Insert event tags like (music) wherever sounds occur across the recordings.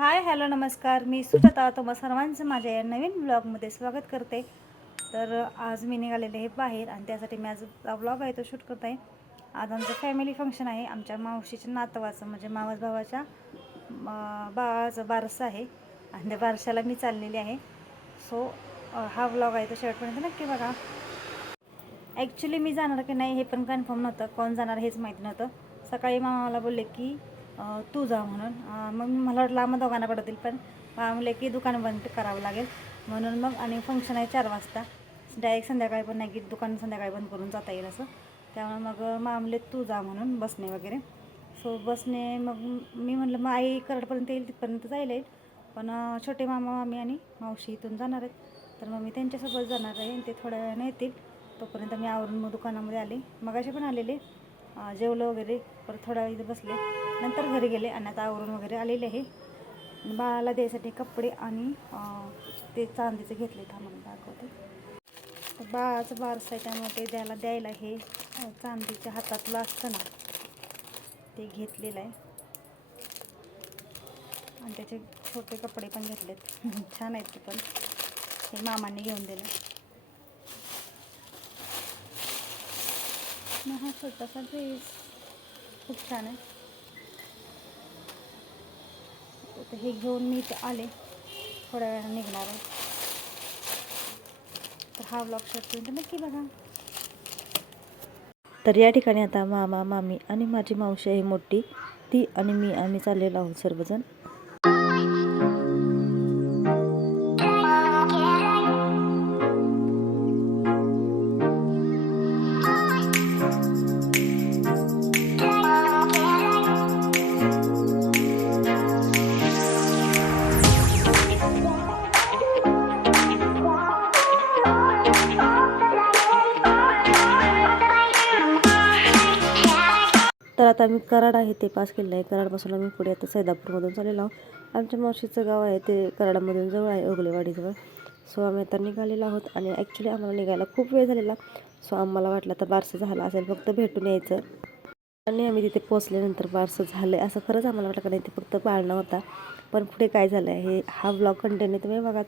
Hi hello नमस्कार. मी सुजाता तुम्हा सर्वांचं माझ्या या नवीन ब्लॉगमध्ये स्वागत करते. तर आज मी निघालेले आहे बाहेर आणि त्यासाठी मी आज ब्लॉग आहे तो शूट करत आहे. आज आमचं फॅमिली फंक्शन आहे. आमच्या मावशीच्या नातवाचं म्हणजे मावस भावाच्या बाळाचं बारसं आहे. आणि त्या बारशाला मी चाललेली आहे. सो हा ब्लॉग आहे तो शेवटपर्यंत नक्की बघा. ॲक्च्युली मी जाणार की नाही हे पण कन्फर्म नव्हतं. कोण जाणार हेच माहिती नव्हतं. सकाळी मामाला बोलले की तू जा म्हणून. मग मला वाटलं आम्हा दोघांना पडतील पण मामा म्हणले की दुकान बंद करावं लागेल. म्हणून मग आणि फंक्शन आहे चार वाजता. डायरेक्ट संध्याकाळी पण नाही की दुकान संध्याकाळी बंद करून जाता येईल असं. त्यामुळे मग मामले तू जा म्हणून बसने वगैरे. सो बसने मग मी म्हटलं मग आई करडपर्यंत येईल तिथपर्यंत जायला येईल. पण छोटे मामा मामी आणि मावशी इथून जाणार आहेत. तर मग मी त्यांच्यासोबत जाणार आहे आणि ते थोड्या वेळाने येतील. तोपर्यंत मी आवरून मग दुकानामध्ये आले. मगाशी पण आलेले. जेवलं वगैरे परत थोडा वेळ इथे बसले. नंतर घरी गेले. आणि आता आवरून वगैरे आलेले आहे. बाळाला द्यायसाठी कपडे आणि ते चांदीचं घेतले थांबून दाखवते. बाळाचं बारसं आहे त्यामुळे ते द्यायला द्यायला हे चांदीच्या हातातलं असतं ना ते घेतलेलं आहे. आणि त्याचे छोटे कपडे पण घेतलेत. (laughs) छान आहेत ते पण. हे मामाने घेऊन दिलं. मग हा छोटासा ड्रेस खूप छान आहे. तर हे घेऊन मी ते आले. थोड्या वेळा निघणार आहे. तर हा ब्लॉग शर्ट नक्की बघा. तर या ठिकाणी आता मामा मामी आणि माझी मावशी आहे मोठी. ती आणि मी आम्ही चाललेलो आहोत सर्वजण. कराड आहे ते पास केलेलं आहे. कराडपासून आम्ही पुढे आता सैदापूरमधून चाललेलो आहोत. आमच्या मावशीचं गाव आहे ते कराडामधून जवळ आहे ओगलेवाडीजवळ सो आम्ही आता निघालेलो आहोत आणि ॲक्च्युली आम्हाला निघायला खूप वेळ झालेला. सो आम्हाला वाटलं तर बारसं झालं असेल फक्त भेटून यायचं. आणि आम्ही तिथे पोचल्यानंतर बारसं झालं आहे असं खरंच आम्हाला वाटलं कारण नाही ते फक्त पाळणं होता. पण पुढे काय झालं आहे हे हा ब्लॉग कंटेन्यू तुम्ही बघाच.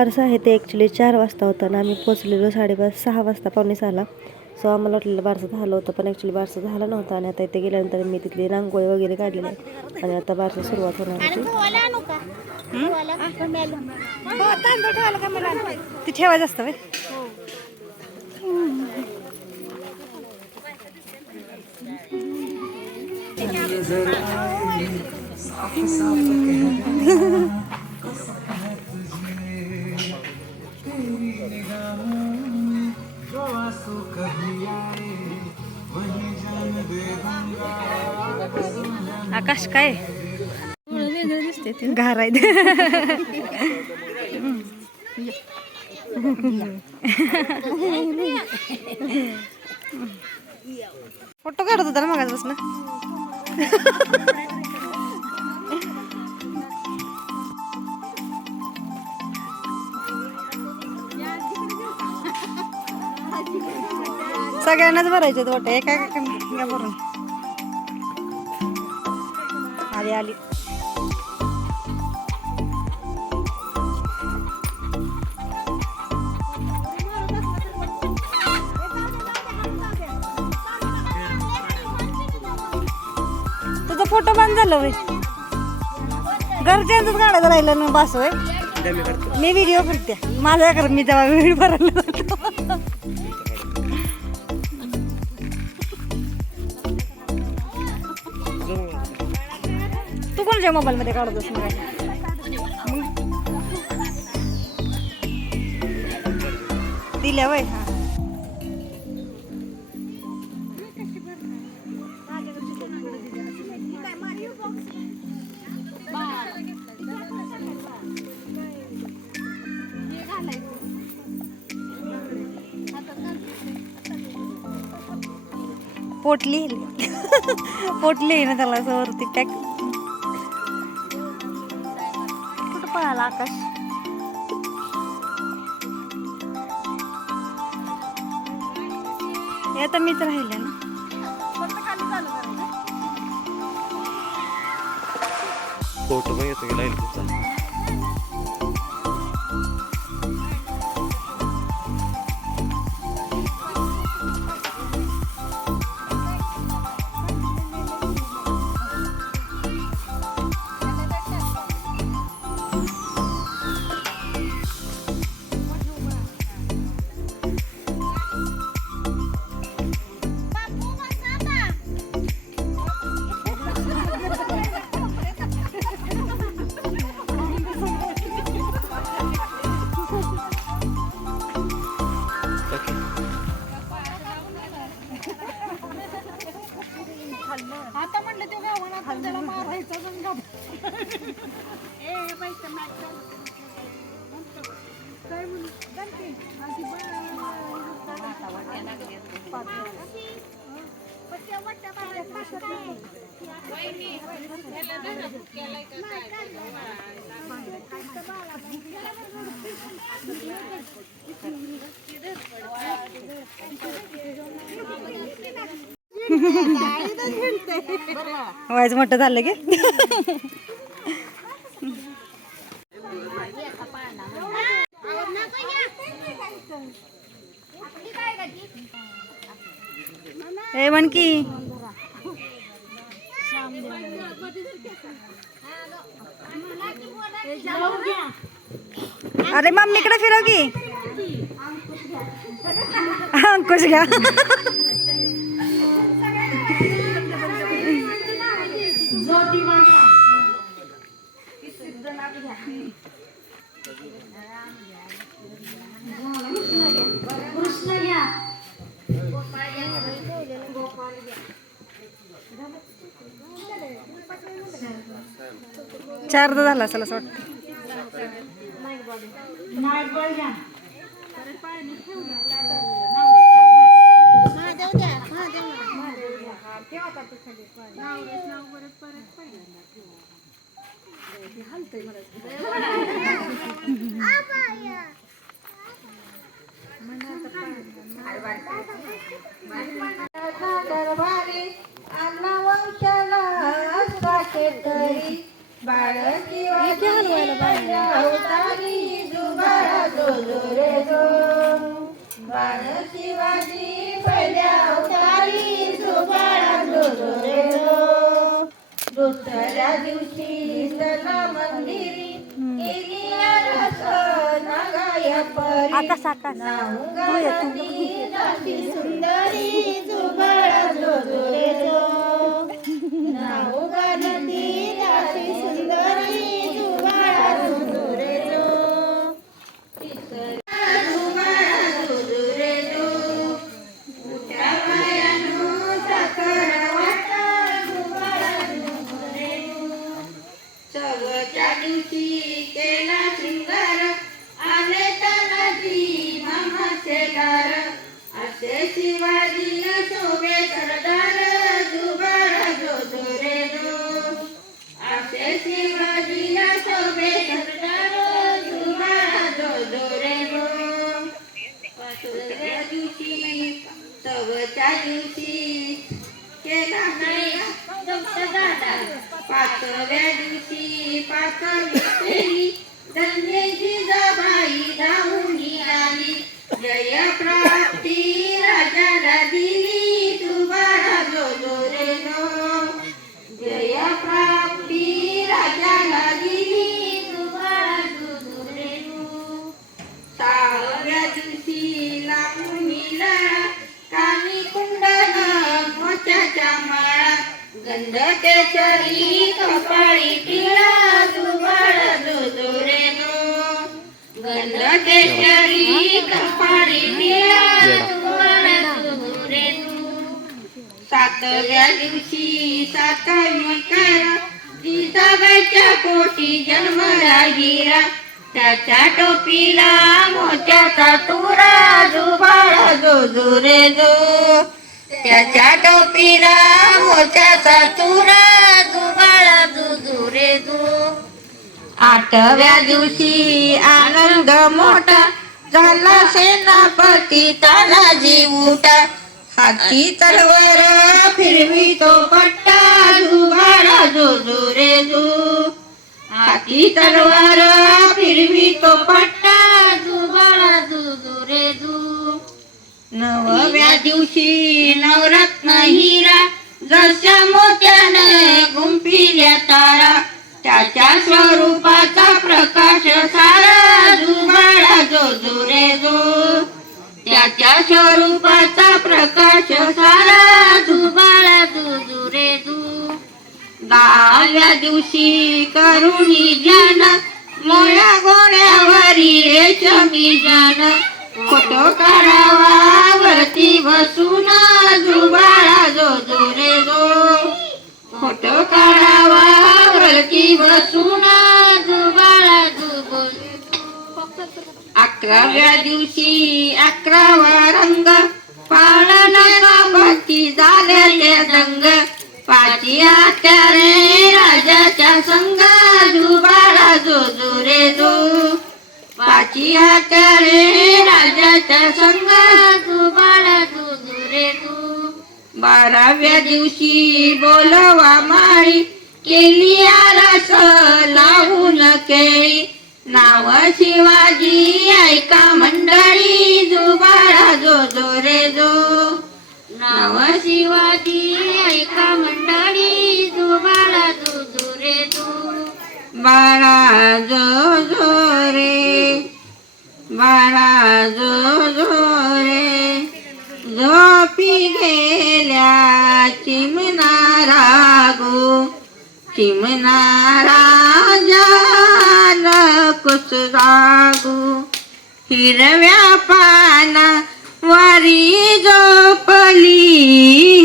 बारसं आहे ते ॲक्च्युली चार वाजता होतं ना आम्ही पोचलेलो साडेपाच सहा वाजता पावणे सहाला. सो आम्हाला वाटलेलं बारसं झालं होतं पण ॲक्च्युली बारसं झालं नव्हतं आणि आता इथे गेल्यानंतर मी तिथली रांगोळी वगैरे काढलेली आहे. आणि आता बारसं सुरुवात होणार होती ती ठेवायचं असतं व्हय? आकाश काय? घार फोटो काढत होता ना मगाच बसणं सगळ्यांनाच भरायचे वाटतं. एका एका भरून. आली आली. तुझा फोटो बंद झालं वय घरच्यांच काढायचं राहिलं ना बस वय मी व्हिडिओ करते माझा कर मी तेव्हा व्हिडिओ भरायला माझ्या मोबाईलमध्ये काढत असणार दिल्या वय हा. पोटली. पोटली ना त्याला असं वरती टॅक्स आकाश. हे आता मीच राहिले ना. फोटो पण येतो गेला वायच मोठं झालं की. ए म्हण की अरे मम्मीकडे फिरव की अंकुश घ्या. (laughs) चारदा झाला असेल असं वाटतं. साकेतरी बाळ शिवाजी अवतारी जुबाळा जो जो रे जो बाळ शिवाजी पहिल्या अवतारी जुबाळा जो जो रे जो दुसऱ्या दिवशी सला मंदिरी केली रस नगाय परी. आकाश आकाश. तू ये तू नाती सुंदरी जुबाळा जो जो रे जो नाऊगा नदी केला शृंगार आले तानाजी मामाचे असे शिवाजी शोभे सरदार जो असे शिवाजी शोभे सरदार जो पाचव्या दिवशी सवच्या दिवशी केला नाही पाचव्या दिवशी Ei, papai, ei, dá-me दिवशी सातवी करा. जिजाबाईच्या पोटी जन्मला हिरा त्याच्या टोपीला मोत्याचा तुरा जुबाळा जो जो रे जो. त्याच्या टोपीला मोत्याचा तुरा जुबाळा जो जो रे जो. आठव्या दिवशी आनंद मोठा. झाला सेनापती तानाजी उठा. हाती तलवार फिरवी तो पट्टा दुबाळा जो रे दू हाती तलवार फिरवी तो पट्टा दुबाळा जो रे दू नवव्या दिवशी नवरत्न हिरा जशा मोत्याने गुंपिल्या तारा. त्याच्या स्वरूपाचा प्रकाश सारा जुबाळा जो जो रे जो. त्याच्या स्वरूपाचा प्रकाश सारा दुबाळा जो जो रे जो दहाव्या दिवशी करुणी जन मोया गोड्यावरी रेशमी जन. फोटो करावा वरती बसून जुबाळा जो जो रे जो. फोटो काढावा वरती बसून दुबाळा अकराव्या दिवशी अकरावा रंग. पाळणा बाकी झालेले दंग. पाची आत्यारे राजाच्या संग. जुबाळा जो जो रे जो पाची आत्यारे राजाच्या संग. जुबाळा जो जो रे जो बाराव्या दिवशी बोलवा माळी. केली आरस लावून केळी नाव शिवाजी ऐका मंडळी जुबाळा जो जो रे जो. नाव शिवाजी ऐका मंडळी जुबाळा जो जो रे जो. बाळा जो जो रे. बाळा जो जो रे. झोपी गेल्या चिमणारा गो. चिमणारा जान कुस रागू हिरव्या पाना वारी झोपली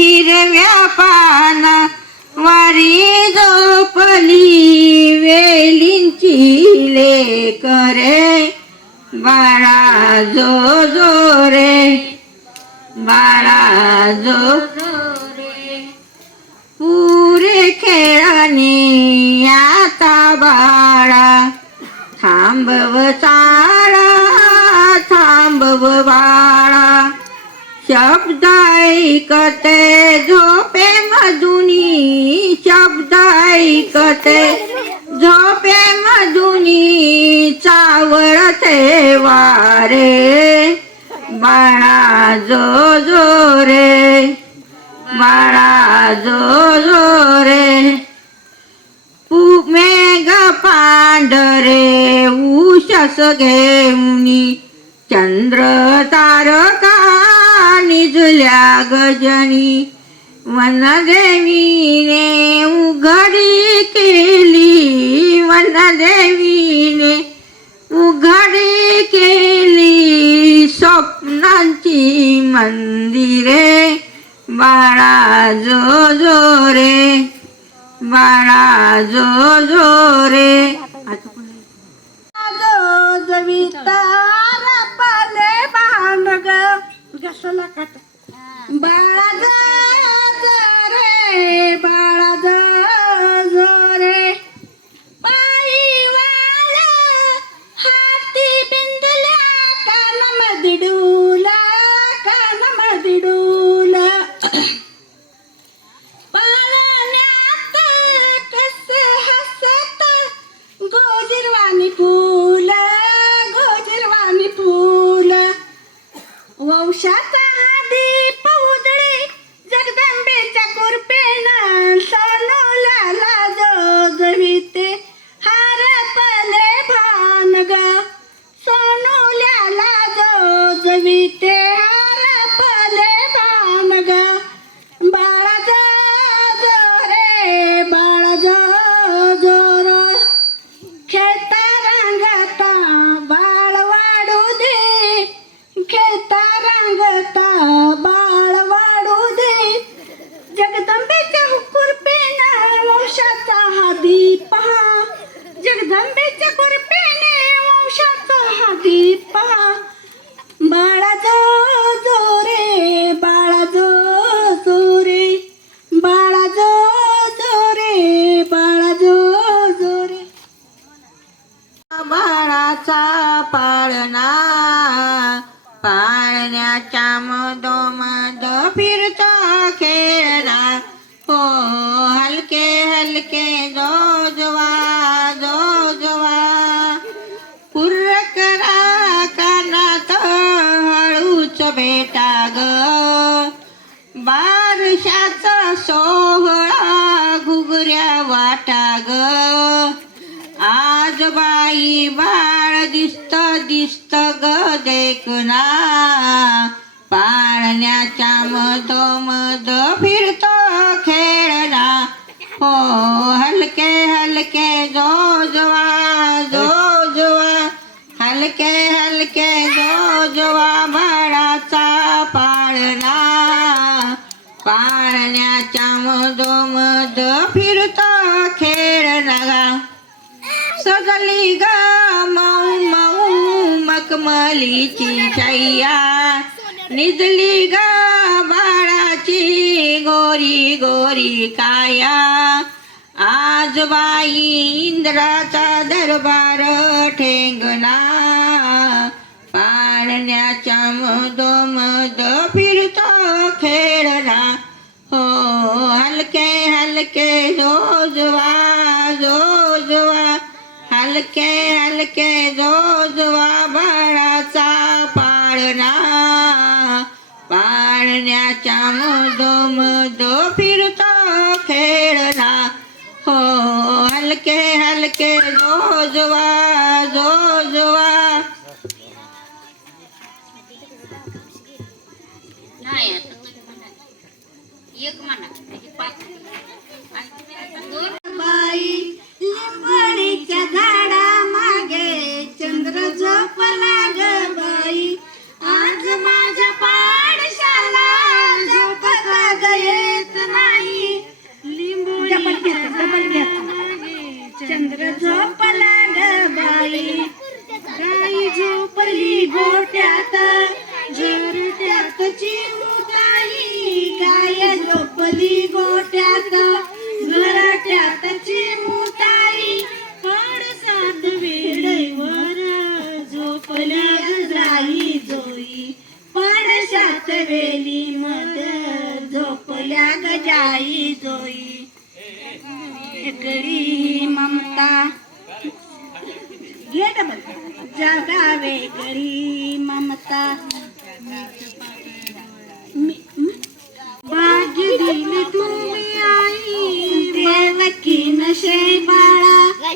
हिरव्या पाना वारी झोपली वेलींची लेकरे बाळा जो जो रे. बाळा जो जो रे पुरे खेळाने आता बाळा थांबव चाळा थांबव बाळा. शब्द ऐकते झोपे मधुनी शब्द ऐकते झोपे मधुनी चावळते वारे बाळा जो जो रे बाळा जो जो रे. मेघ पांढरे उषस घेऊनी चंद्र तारका निजल्या गजनी. वनदेवीने उघडी केली वनदेवीने उघडी केली स्वप्नांची मंदिरे बाळा जो जो रे बाळा जो जो रे. जवितार पाले भांडग कशाला बाळा रे बाळा रे. पायी हाती बिंदल्या कानामध्ये डुला. गंधेच्या कुरपेने वंशात हाती पहा दिसत दिसत ग देखना. पाळण्याच्या मधोमध फिरतो खेळना हो हलके हलके जो जवा जो जवा. हलके हलके जो जवा बाळाचा पाळणा. पाळण्याच्या मधोमध फिरतो खेळ सजली ग कमलीची शय्या निजली ग बाळाची गोरी गोरी काया. आज बाई इंद्राचा दरबार ठेंगणा. पाळण्याच्या मधोमध फिरतो खेळला हो हलके हलके जोजवा जोजवा हलके हलके जोजवा बा पाळण्याच्या मधोमध फिरतो खेळणा हो हलके हलके जो जोवा जो जोवा. नाही आता एक म्हणा. पाच बाई लिंबळीच्या झाडा मागे चंद्र झोपला ग बाई. आज माझ्या पाडशाला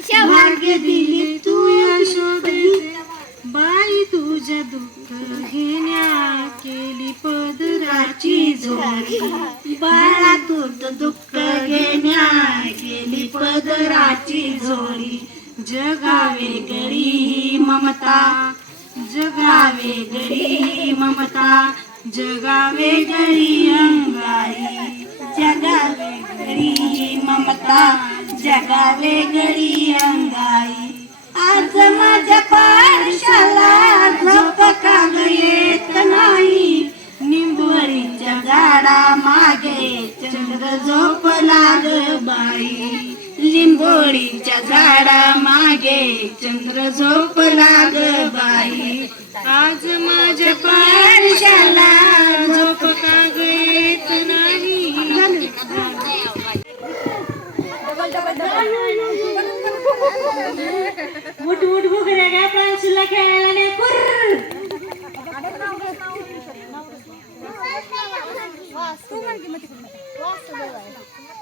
बाळा भाग्य दिले लाग बाई लिंबोळीच्या झाडा मागे चंद्र झोप लाग बाई आज माझ्या पारशाला झोप का ग येत नाही. उठ उठ प्रांशूला खेळायला नाही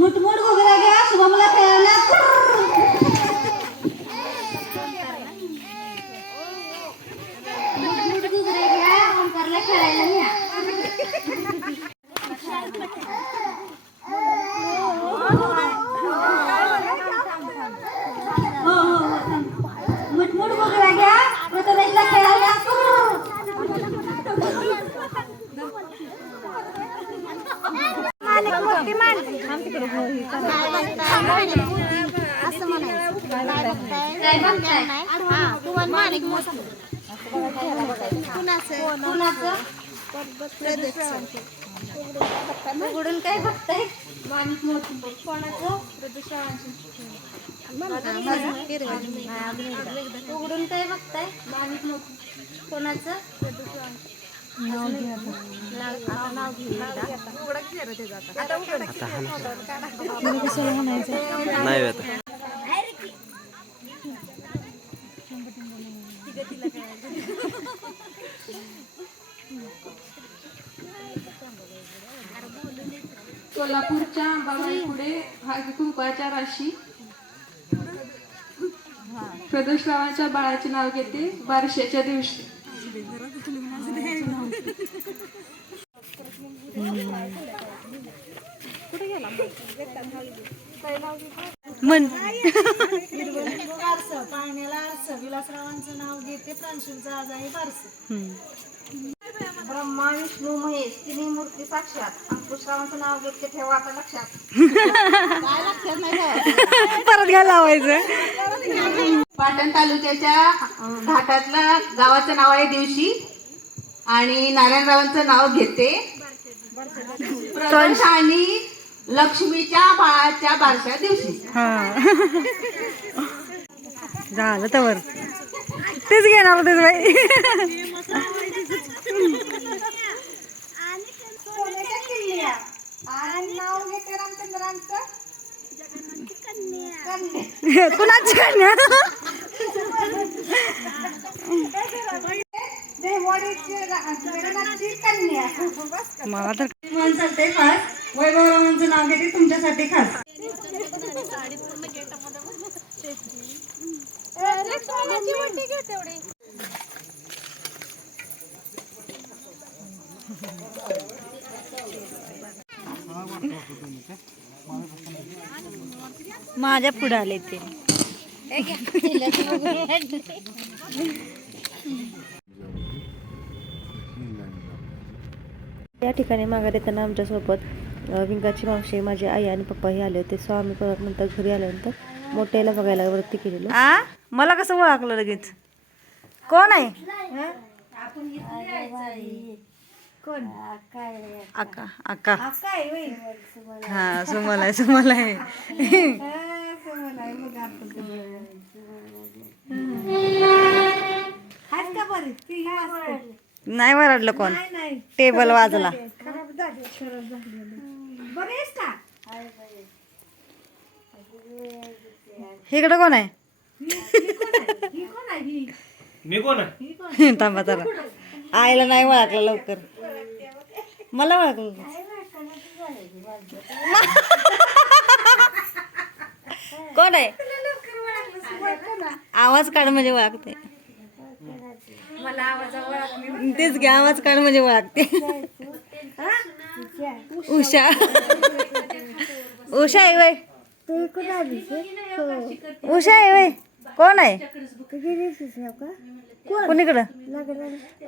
मुठमुठ घुगऱ्या घ्या शुभमला खेळायला मुठमुठ घुगऱ्या घ्या ओंकारला खेळायला न्या हो हो हो मुठमुठ घुगऱ्या घ्या प्रथमेशला खेळायला असं म्हणायचं काय बघताय हा तुम्हाला माणिक मोठं कुणाचं कुणाचं उघडून काय बघताय माणिक मोठं कोणाचं उघडून काय बघताय माणिक मोठं कोणाचं नाव सोलापूरच्या अंबाबाई पुढे हळदी कुंकवाच्या राशी. प्रदोषरावाच्या बाळाचे नाव घेते बारशाच्या दिवशी. मन बारसं पाण्याला आरसं विलासरावांचं नाव घेते प्रांशुलचं आज आहे बारसं ब्रह्मा विष्णू महेश तिन्ही मूर्ती साक्षात. अंकुशरावांचं नाव घेतले ठेवा आता लक्षात. काय लक्षात नाही ठेवायचं. परत घ्यायला लावायचं. पाटण तालुक्याच्या अं, घाटातल्या गावाचं नाव आहे दिवशी. आणि नारायणरावांचं नाव घेते. प्रदोष आणि लक्ष्मीच्या बाळाच्या बारशा दिवशी. हा. झालं तर तेच घेणार होतेच बाई. कुणाची कन्या? मला तर मन चालते खास वैभवरावांचं नाव तुमच्यासाठी खास. माझ्या पुढे आले ते. या ठिकाणी माघार येताना आमच्यासोबत विंगाची मावशी माझी आई आणि पप्पा हे आले होते. सो आम्ही परत नंतर घरी आल्यानंतर मोठ्याला बघायला वरती केलेलं. आ? मला कसं ओळखलं लगेच? कोण आहे? कोण? अक्का अक्का हा सुमल आहे सुमल आहे. नाही वरडलं कोण? टेबल वाजला. इकडं कोण आहे? मी कोण आहे? (laughs) थांबा आईला नाही ओळखलं लवकर. मला ओळखलं कोण आहे? आवाज काढ म्हणजे ओळखते तेच घ्या आवाज काढ म्हणजे ओळखते. उषा. उषा आहे वय. उषा आहे वय. कोण आहे? कुणीकडं?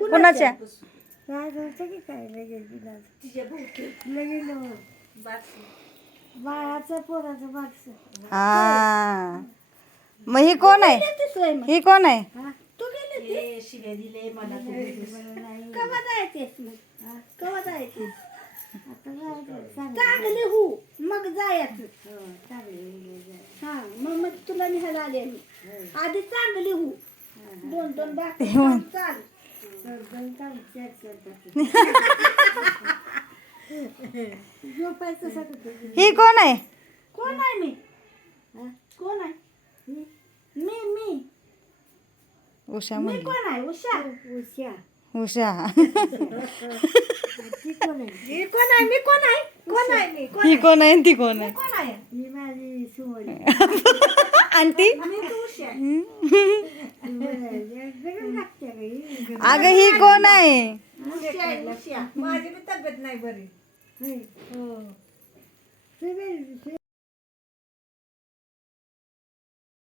कुणाच्या? हा. मग ही कोण आहे? ही कोण आहे? चांगली हो. मग जायचं हा मग मग तुला निघायला आले आम्ही आधी चांगली हो. दोन दोन बाकी चाल. झोपायचं सगळं ही कोण आहे? कोण आहे मी? हा? कोण आहे? मी मी मी. उषा मी म्हणली. कोण आहे? उषा. उषा. उषा. ही कोण आहे? मी कोण आहे? कोण आहे मी? कोण ही कोण आहे? आणि ती कोण आहे? कोण आहे? मी माझी आणि ती मी तू उषा अगं ही कोण आहे? उषा आहे, उषा. माझी बी तब्येत नाही बरी. हो.